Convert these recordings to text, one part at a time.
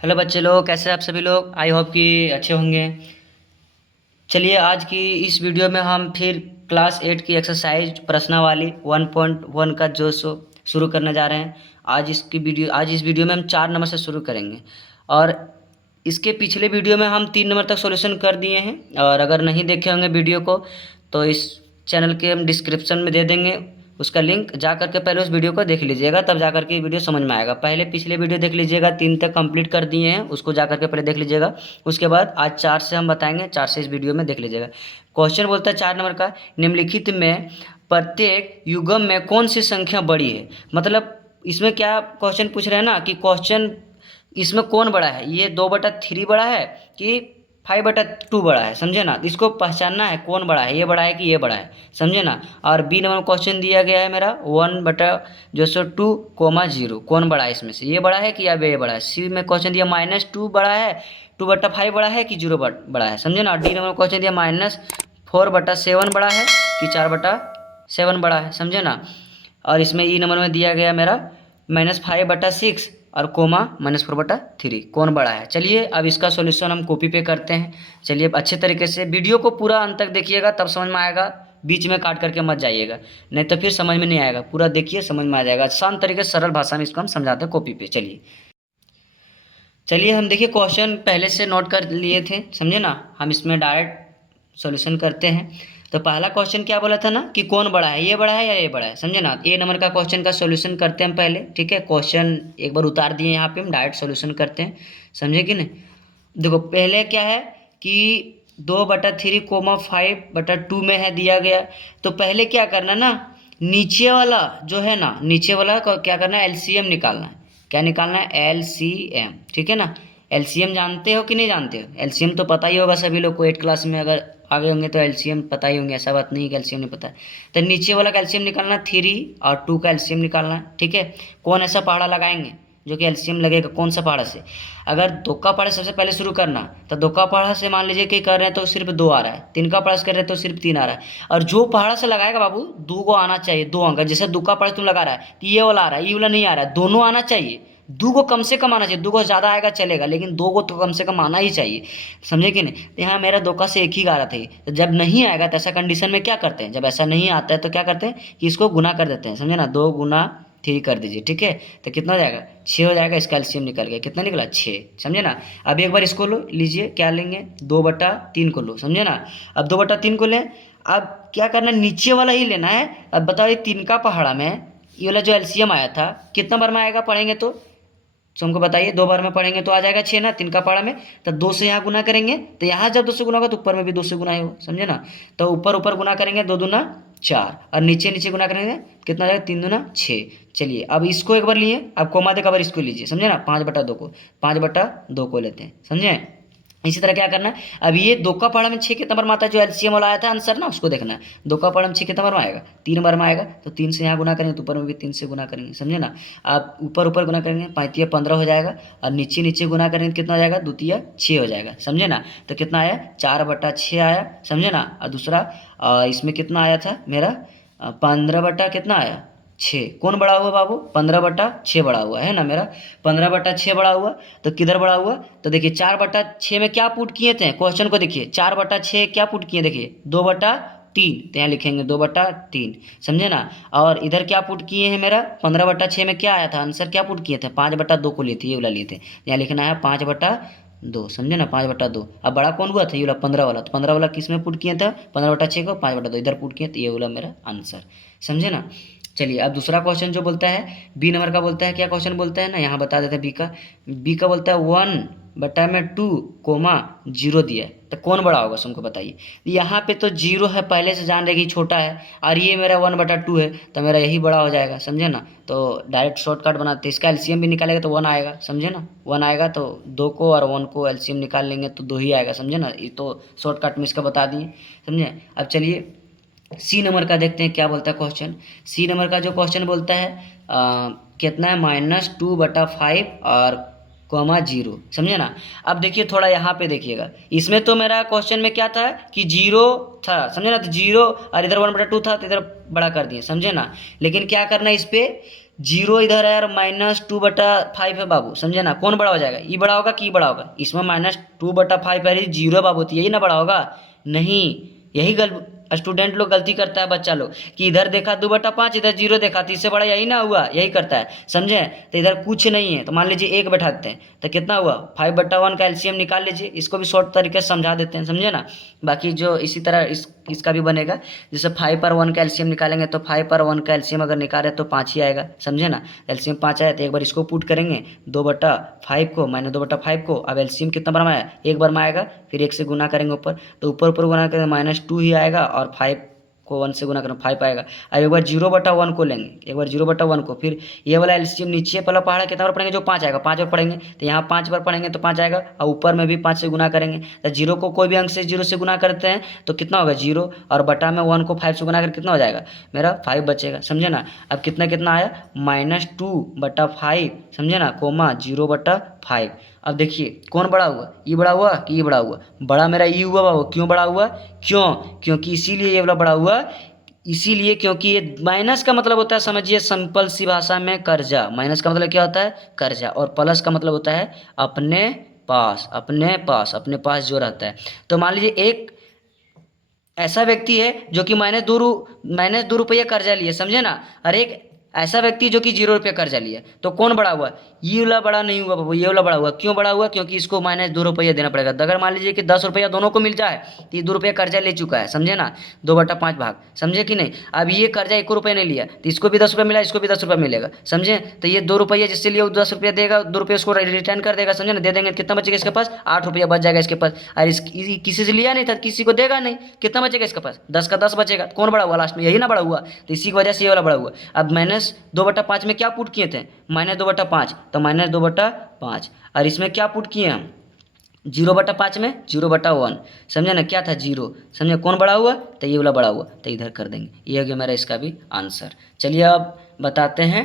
Hello बच्चे लोग, कैसे हैं आप सभी लोग। आई होप कि अच्छे होंगे। चलिए आज की इस वीडियो में हम फिर क्लास 8 की एक्सरसाइज प्रश्नावली 1.1 का जो शुरू करने जा रहे हैं। आज इस वीडियो में हम 4 नंबर से शुरू करेंगे और इसके पिछले वीडियो में हम 3 नंबर तक सॉल्यूशन कर दिए हैं। और अगर नहीं देखे होंगे वीडियो को तो इस चैनल के हम डिस्क्रिप्शन में दे देंगे उसका लिंक, जा करके पहले उस वीडियो को देख लीजिएगा, तब जा करके वीडियो समझ में आएगा। पहले पिछले वीडियो देख लीजिएगा, 3 तक कंप्लीट कर दिए हैं, उसको जा करके पहले देख लीजिएगा। उसके बाद आज 4 से हम बताएंगे, 4 से इस वीडियो में देख लीजिएगा। क्वेश्चन बोलता है 4 नंबर का, निम्नलिखित में प्रत्येक युग्म में कौन सी संख्या बड़ी है। मतलब इसमें क्या क्वेश्चन पूछ रहे हैं ना कि क्वेश्चन इसमें कौन बड़ा है, ये 2/3 बड़ा है कि 5/2 बड़ा है, समझे ना। इसको पहचानना है कौन बड़ा है, ये बड़ा है कि ये बड़ा है, समझे ना। और बी नंबर क्वेश्चन दिया गया है मेरा 1/2, कौन बड़ा है इसमें से, ये बड़ा है कि या ये बड़ा है। सी में क्वेश्चन दिया -2 बड़ा है, 2/5 बड़ा है कि 0 बड़ा है, समझे ना। और डी नंबर क्वेश्चन दिया -4/7 बड़ा है कि 4/7 बड़ा है, समझे ना। और इसमें ई नंबर में दिया गया मेरा -5/6 और कोमा -4/3, कौन बड़ा है। चलिए अब इसका सॉल्यूशन हम कॉपी पे करते हैं। चलिए अब अच्छे तरीके से वीडियो को पूरा अंत तक देखिएगा, तब समझ में आएगा। बीच में काट करके मत जाइएगा, नहीं तो फिर समझ में नहीं आएगा। पूरा देखिए, समझ में आ जाएगा। आसान तरीके से सरल भाषा में इसको हम समझाते हैं कॉपी पे। चलिए हम देखिए क्वेश्चन पहले से नोट कर लिए थे, समझे ना। हम इसमें डायरेक्ट सॉल्यूशन करते हैं। तो पहला क्वेश्चन क्या बोला था ना कि कौन बड़ा है, ये बड़ा है या ये बड़ा है, समझे ना। ए नंबर का क्वेश्चन का सॉल्यूशन करते हैं हम पहले, ठीक है। क्वेश्चन एक बार उतार दिए यहाँ पे, हम डायरेक्ट सॉल्यूशन करते हैं, समझे कि नहीं। देखो पहले क्या है कि 2/3 कोमा 5/2 में है दिया गया। तो पहले क्या करना ना, नीचे वाला जो है ना, नीचे वाला को क्या करना है, एलसीएम निकालना है। क्या निकालना है, एलसीएम, ठीक है ना। एलसीएम जानते हो कि नहीं जानते हो। एलसीएम तो पता ही होगा सभी लोग को, 8 क्लास में अगर आगे होंगे तो एलसीएम पता ही होंगे, ऐसा बात नहीं है कि एलसीएम नहीं पता है। तो नीचे वाला का एलसीएम निकालना, 3 और 2 का एलसीएम निकालना है, ठीक है। कौन ऐसा पहाड़ा लगाएंगे जो कि एलसीएम लगेगा, कौन सा पहाड़ा से। अगर दो का पहाड़ा सबसे पहले शुरू करना, तो दो का पहाड़ा से मान लीजिए कि कर रहे हैं तो सिर्फ 2 आ रहा है, 3 का पहाड़ा से कर रहे हैं तो सिर्फ 3 आ रहा है। और जो पहाड़ा से लगाएगा बाबू 2 को आना चाहिए, 2 अंक। जैसे 2 का पहाड़ा तुम लगा रहा है तो ये वाला आ रहा है, ये वाला नहीं आ रहा है, दोनों आना चाहिए। 2 को कम से कम आना चाहिए, 2 को ज़्यादा आएगा चलेगा, लेकिन 2 को तो कम से कम आना ही चाहिए, समझे कि नहीं। तो यहाँ मेरा 2 का से एक ही आ रहा था ये। तो जब नहीं आएगा तो ऐसा कंडीशन में क्या करते हैं, जब ऐसा नहीं आता है तो क्या करते हैं कि इसको गुना कर देते हैं, समझे ना। 2 × 3 कर दीजिए, ठीक है। तो कितना हो जाएगा, 6 हो जाएगा। इसका एलसीएम निकल गया, कितना निकला, 6, समझे ना। अब एक बार इसको लो, लीजिए क्या लेंगे, 2/3 को लो, समझे ना। अब 2/3 को लें, अब क्या करना है, नीचे वाला ही लेना है। अब बताओ ये 3 का पहाड़ा में ये वाला जो एलसीएम आया था कितना बार में आएगा पढ़ेंगे तो हमको बताइए। 2 बार में पढ़ेंगे तो आ जाएगा 6 ना, 3 का पहाड़ा में। तो 2 से यहाँ गुना करेंगे, तो यहाँ जब 2 से गुना होगा तो ऊपर में भी 2 से गुना ही होगा, समझे ना। तो ऊपर ऊपर गुना करेंगे, 2 दूना 4, और नीचे नीचे गुना करेंगे, कितना आ जाएगा, 3 दूना 6। चलिए अब इसको एक बार लिए, अब कोमा दे का बार इसको लीजिए, समझे ना। 5/2 को 5/2 को लेते हैं, समझे। इसी तरह क्या करना है, अब ये 2 का पहाड़ा में 6 कितना बार में आता है, जो एलसीएम वाला आया था आंसर ना, उसको देखना है। 2 का पहाड़ा में 6 कितना बार में आएगा, 3 बार में आएगा। तो 3 से यहाँ गुना करेंगे तो ऊपर में भी 3 से गुना करेंगे, समझे ना। आप ऊपर ऊपर गुना करेंगे, 5 × 15 हो जाएगा, और नीचे नीचे गुना करेंगे कितना हो जाएगा, 2 × 6 हो जाएगा, समझे ना। तो कितना आया, 4/6 आया, समझे ना। और दूसरा इसमें कितना आया था मेरा, 15 कितना आया, 6। कौन बड़ा हुआ बाबू, 15/6 बड़ा हुआ है ना मेरा। 15/6 बड़ा हुआ, तो किधर बड़ा हुआ, तो देखिए 4/6 में क्या पुट किए थे, क्वेश्चन को देखिए, 4/6 क्या पुट किए, देखिए 2/3, तो यहाँ लिखेंगे 2/3, समझे ना। और इधर क्या पुट किए हैं मेरा, 15/6 में क्या आया था आंसर, क्या पुट किए थे, 5/2 को लिए थे, ये वाला लिए थे। यहाँ लिखना है 5/2, समझे ना, 5/2। अब बड़ा कौन हुआ था, ये वाला 15 वाला। तो 15 वाला किस में पुट किया था, 15/6 को 5/2 इधर पुट किए, तो ये वाला मेरा आंसर, समझे ना। चलिए अब दूसरा क्वेश्चन जो बोलता है, बी नंबर का बोलता है, क्या क्वेश्चन बोलता है ना, यहाँ बता देते हैं। बी का बोलता है 1/2 कोमा 0 दिया है, तो कौन बड़ा होगा तुमको बताइए। यहाँ पे तो 0 है, पहले से जान रहे कि छोटा है, और ये मेरा 1/2 है, तो मेरा यही बड़ा हो जाएगा, समझे ना। तो डायरेक्ट शॉर्टकट बनाते हैं, इसका एलसीएम भी निकालेगा तो 1 आएगा, समझे ना। 1 आएगा तो 2 को और 1 को एलसीएम निकाल लेंगे तो 2 ही आएगा, समझे ना। ये तो शॉर्टकट में इसका बता दिए, समझे। अब चलिए सी नंबर का देखते हैं क्या बोलता है क्वेश्चन। सी नंबर का जो क्वेश्चन बोलता है कितना है, -2/5 और कोमा 0, समझे ना। अब देखिए थोड़ा यहाँ पे देखिएगा, इसमें तो मेरा क्वेश्चन में क्या था कि 0 था, समझे ना। तो 0 और इधर 1/2 था, तो इधर बड़ा कर दिए, समझे ना। लेकिन क्या करना है इस पर, जीरो इधर है और -2/5 है बाबू, समझे ना। कौन बड़ा हो जाएगा, ई बड़ा होगा कि ई बड़ा होगा, इसमें -2/5 है, जीरो है बाबू, तो यही ना बड़ा होगा। नहीं, यही स्टूडेंट लोग गलती करता है, बच्चा लोग, कि इधर देखा 2/5, इधर जीरो देखा, तो इससे बड़ा यही ना हुआ, यही करता है, समझे। तो इधर कुछ नहीं है, तो मान लीजिए 1 बैठाते हैं, तो कितना हुआ 5/1 का एलसीएम निकाल लीजिए। इसको भी शॉर्ट तरीके से समझा देते हैं, समझे ना। बाकी जो इसी तरह इसका भी बनेगा, जैसे 5/1 का एलसीएम निकालेंगे, तो 5/1 का एलसीएम अगर निकाले तो 5 ही आएगा, समझे ना। एलसीएम 5 आया, तो एक बार इसको पुट करेंगे 2/5 को, -2/5 को। अब एलसीएम कितना बार में आया, एक बार में आएगा, फिर 1 से गुना करेंगे ऊपर, तो ऊपर ऊपर गुना करेंगे -2 ही आएगा, और 5 को 1 से गुना करें 5 आएगा। अब एक बार 0/1 को लेंगे, एक बार 0/1 को, फिर ये वाला एलसीएम नीचे वाला पहाड़ा कितना बार पढ़ेंगे, जो 5 आएगा, 5 बार पढ़ेंगे, तो यहाँ 5 बार पढ़ेंगे तो 5 आएगा, और ऊपर में भी 5 से गुना करेंगे। तो जीरो को कोई भी अंक से 0 से गुना करते हैं तो कितना होगा 0, और बटा में 1 को 5 से गुना कर कितना हो जाएगा, मेरा 5 बचेगा, समझे ना। अब कितना कितना आया, -2/5, समझे ना, कोमा 0/5। अब देखिए कौन बड़ा हुआ, ई बड़ा हुआ कि ई बड़ा हुआ, बड़ा मेरा ई हुआ बाबू। क्यों बड़ा हुआ, क्योंकि इसीलिए ये वाला बड़ा हुआ, इसीलिए क्योंकि ये माइनस का मतलब होता है, समझिए सिंपल सी भाषा में, कर्जा। माइनस का मतलब क्या होता है, कर्जा, और प्लस का मतलब होता है अपने पास, अपने पास जो रहता है। तो मान लीजिए एक ऐसा व्यक्ति है जो कि -2 रुपये कर्जा लिए, समझे ना, और एक ऐसा व्यक्ति जो कि 0 रुपये कर्जा लिया, तो कौन बड़ा हुआ, ये वाला बड़ा नहीं हुआ बाबू, ये वाला बड़ा हुआ। क्यों बड़ा हुआ, क्योंकि इसको -2 रुपये देना पड़ेगा। तो अगर मान लीजिए कि 10 रुपया दोनों को मिल जाए, तो ये 2 रुपये कर्जा ले चुका है, समझे ना, 2/5 भाग, समझे कि नहीं। अब ये कर्जा 1 रुपये नहीं लिया, तो इसको भी 10 रुपये मिला, इसको भी 10 रुपये मिलेगा, समझे। तो ये 2 रुपये जिससे लिए वो 10 रुपये देगा, 2 रुपये उसको रिटर्न कर देगा, समझे ना, दे देंगे, कितना बचेगा इसके पास, 8 रुपया बच जाएगा इसके पास। और किसी से लिया नहीं था, किसी को देगा नहीं, कितना बचेगा इसके पास, 10 का 10 बचेगा। कौन बड़ा हुआ लास्ट में, यही ना बड़ा हुआ, तो इसी की वजह से ये वाला बड़ा हुआ। अब -2/5 में क्या पुट किए थे, -2/5, तो -2/5, और इसमें क्या पुट किए हम, 0/5 में 0/1, समझे ना, क्या था 0, समझे। कौन बड़ा हुआ, तो ये वाला बड़ा हुआ, तो इधर कर देंगे, ये हो गया मेरा इसका भी आंसर। चलिए अब बताते हैं,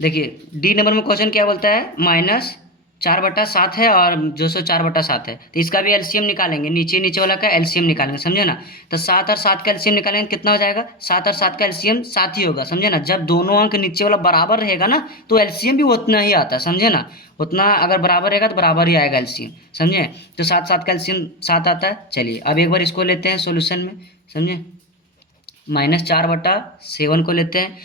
देखिए डी नंबर में क्वेश्चन क्या बोलता है, -4/7 है और जो सो 4/7 है, तो इसका भी एलसीएम निकालेंगे, नीचे वाला का एलसीएम निकालेंगे, समझे ना। तो 7 और 7 का एलसीएम निकालेंगे, कितना हो जाएगा, 7 और 7 का एलसीएम 7 ही होगा, समझे ना। जब दोनों अंक नीचे वाला बराबर रहेगा ना, तो एलसीएम भी उतना ही आता है, समझे ना। उतना अगर बराबर रहेगा तो बराबर ही आएगा एलसीएम, समझे। तो 7 का एलसीएम 7 आता है। चलिए अब एक बार इसको लेते हैं सोल्यूशन में, समझे। -4/7 को लेते हैं,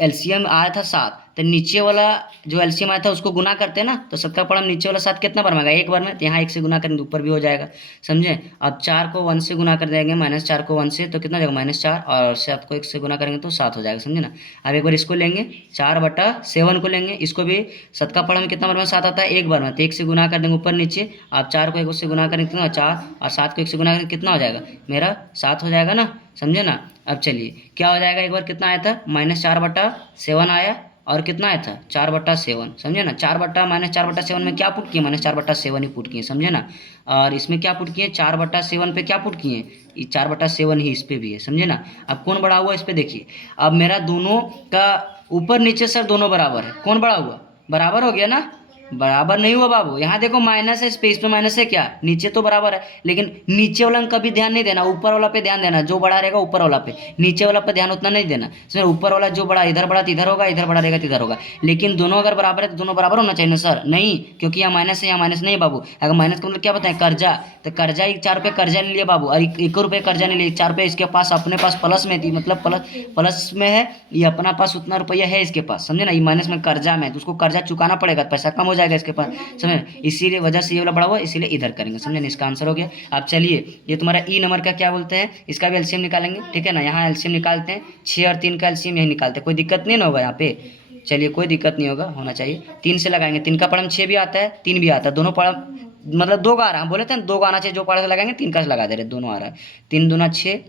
एलसीएम आया था 7, तो नीचे वाला जो एलसीएम आया था उसको गुना करते हैं ना, तो 7 का पढ़ा नीचे वाला 7 कितना बार में आएगा, एक बार में, तो यहाँ 1 से गुना करेंगे तो ऊपर भी हो जाएगा, समझे। अब 4 को 1 से गुना कर देंगे, -4 को 1 से, तो कितना हो जाएगा -4, और 7 को 1 से गुना करेंगे तो 7 हो जाएगा, समझे ना। अब एक बार इसको लेंगे, 4/7 को लेंगे, इसको भी 7 का पढ़ा में कितना बार में 7 आता है, एक बार में, तो 1 से गुना कर देंगे ऊपर नीचे। अब 4 को 1 से गुना करेंगे कितना, 4, और 7 को 1 से गुना करेंगे कितना हो जाएगा, मेरा 7 हो जाएगा ना, समझे ना। अब चलिए क्या हो जाएगा, एक बार कितना आया था, -4/7 आया, और कितना आया था 4/7, समझे ना। -4/7 में क्या पुट किए, -4/7 ही पुट किए, समझे ना। और इसमें क्या पुट किए, 4/7 पे क्या पुट किए, 4/7 ही इस पे भी है, समझे ना। अब कौन बड़ा हुआ, इस पे देखिए, अब मेरा दोनों का ऊपर नीचे सर दोनों बराबर है, कौन बड़ा हुआ, बराबर हो गया ना। बराबर नहीं हुआ बाबू, यहाँ देखो माइनस है, स्पेस पे माइनस है, क्या नीचे तो बराबर है, लेकिन नीचे वाला में कभी ध्यान नहीं देना, ऊपर वाला पे ध्यान देना, जो बड़ा रहेगा ऊपर वाला पे, नीचे वाला पे ध्यान उतना नहीं देना। सर ऊपर वाला जो बड़ा इधर बड़ा तो इधर होगा, इधर बड़ा रहेगा तो इधर होगा, लेकिन दोनों अगर बराबर है तो दोनों बराबर होना चाहिए ना सर, नहीं, क्योंकि यहाँ माइनस है, यहाँ माइनस नहीं है बाबू। अगर माइनस का मतलब क्या बताएं, कर्जा, तो कर्जा 4 रुपये कर्जा ले लिया बाबू, और 1 रुपये कर्जा नहीं लिया, 4 रुपये इसके पास अपने पास प्लस में थी, मतलब प्लस में है, ये अपना पास उतना रुपया है इसके पास, समझे ना। ये माइनस में कर्जा में, तो उसको कर्जा चुकाना पड़ेगा, पैसा कम हो जाएगा इसके पास, समझे। इसीलिए वजह से ये वाला बड़ा हुआ, इसीलिए इधर करेंगे, समझे ना, इसका आंसर हो गया। अब चलिए ये तुम्हारा ई नंबर का क्या बोलते हैं, इसका भी एलसीएम निकालेंगे, ठीक है ना। यहाँ एलसीएम निकालते हैं, 6 और 3 का एलसीएम यही निकालते हैं, कोई दिक्कत नहीं ना होगा यहाँ पे। चलिए कोई दिक्कत नहीं होगा, होना चाहिए। 3 से लगाएंगे, 3 का पढ़म 6 भी आता है, 3 भी आता है, दोनों पढ़म मतलब 2 का आ रहा है, हम बोले थे ना 2 का आना चाहिए, जो पढ़ा से लगाएंगे 3 का से लगा दे रहे, दोनों आ रहा है। 3 दूना 6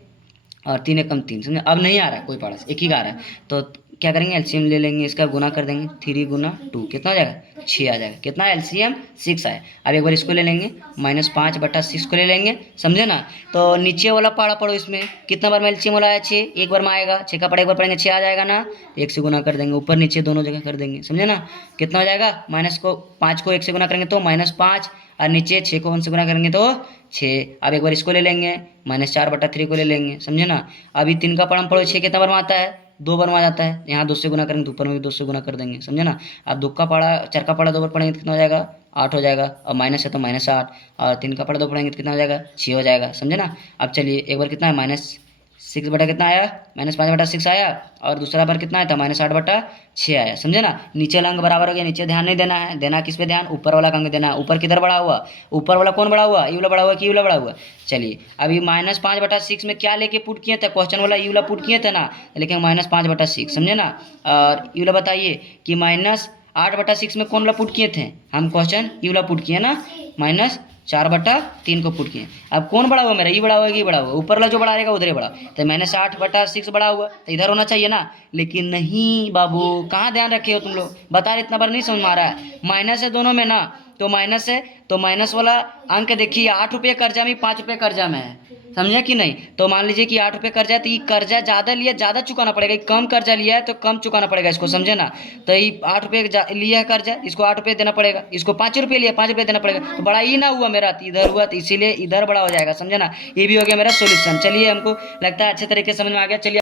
और 3 एकम 3, समझे। अब नहीं आ रहा है कोई पाड़ा से, एक ही का आ रहा है, तो क्या करेंगे, एलसीएम ले लेंगे, इसका गुना कर देंगे, 3 गुना 2 कितना हो जाएगा, 6 आ जाएगा, कितना एलसीएम 6 आया। अब एक बार इसको ले लेंगे, -5/6 को ले लेंगे, समझे ना। तो नीचे वाला पहाड़ा पढ़ो, इसमें कितना बार में एलसीएम वाला आया, 6, एक बार में आएगा, 6 का पढ़ा एक बार पढ़ेंगे 6 आ जाएगा ना, 1 से गुना कर देंगे, ऊपर नीचे दोनों जगह कर देंगे, समझे ना। कितना हो जाएगा, -5 को 1 से गुना करेंगे तो -5, और नीचे 6 को 1 से गुना करेंगे तो 6। अब एक बार इसको ले लेंगे, -4/3 को ले लेंगे, समझे ना। अभी 3 का पढ़म पढ़ो, 6 कितना बार में आता है, 2 बार आ जाता है, यहाँ 2 से गुना करेंगे तो ऊपर में भी 2 से गुना कर देंगे, समझे ना। अब 2 का पढ़ा 4 का पढ़ा 2 बार पढ़ेंगे तो कितना हो जाएगा, 8 हो जाएगा। और माइनस है तो -8, और 3 का पढ़ा 2 पढ़ेंगे तो कितना हो जाएगा, 6 हो जाएगा, समझे ना। अब चलिए एक बार कितना है, -6 बटा कितना आया, -5/6 आया, और दूसरा बार कितना आया था, -8/6 आया, समझे ना। नीचे वाला अंक बराबर हो गया, नीचे ध्यान नहीं देना है, देना किस पे ध्यान, ऊपर वाला अंक देना है। ऊपर किधर बढ़ा हुआ, ऊपर वाला कौन बढ़ा हुआ, ई वाला बढ़ा हुआ कि ई वाला बढ़ा हुआ। चलिए अभी -5/6 में क्या लेके पुट किए थे, क्वेश्चन वाला ई वाला पुट किए थे ना, लेकिन -5/6, समझे ना। और ई वाला बताइए कि -8/6 में कौन वाला पुट किए थे, हम क्वेश्चन ई वाला पुट किए ना, -4/3 को पुट किए। अब कौन बड़ा हुआ मेरा, ई बड़ा हुआ कि बड़ा हुआ, ऊपर वाला जो बड़ा रहेगा उधर ही बड़ा, तो -8/6 बड़ा हुआ तो इधर होना चाहिए ना। लेकिन नहीं बाबू, कहाँ ध्यान रखे हो तुम लोग, बता रहे इतना बार नहीं समझ में आ रहा है, माइनस है दोनों में ना, तो माइनस है तो माइनस वाला अंक देखिए, 8 रुपये कर्जा में 5 रुपये कर्जा में है, समझे कि नहीं। तो मान लीजिए कि 8 रुपये कर्जा है, तो ये कर्जा ज़्यादा लिया ज़्यादा चुकाना पड़ेगा, कम कर्जा लिया है तो कम चुकाना पड़ेगा इसको, समझे ना। तो ये 8 रुपये लिया है कर्जा, इसको 8 रुपये देना पड़ेगा, इसको 5 रुपये लिया 5 रुपये देना पड़ेगा, तो बड़ा ही ना हुआ मेरा, तो इधर हुआ, तो इसीलिए इधर बड़ा हो जाएगा, समझे ना। ये भी हो गया मेरा सोल्यूशन। चलिए हमको लगता है अच्छे तरीके से समझ में आ गया। चलिए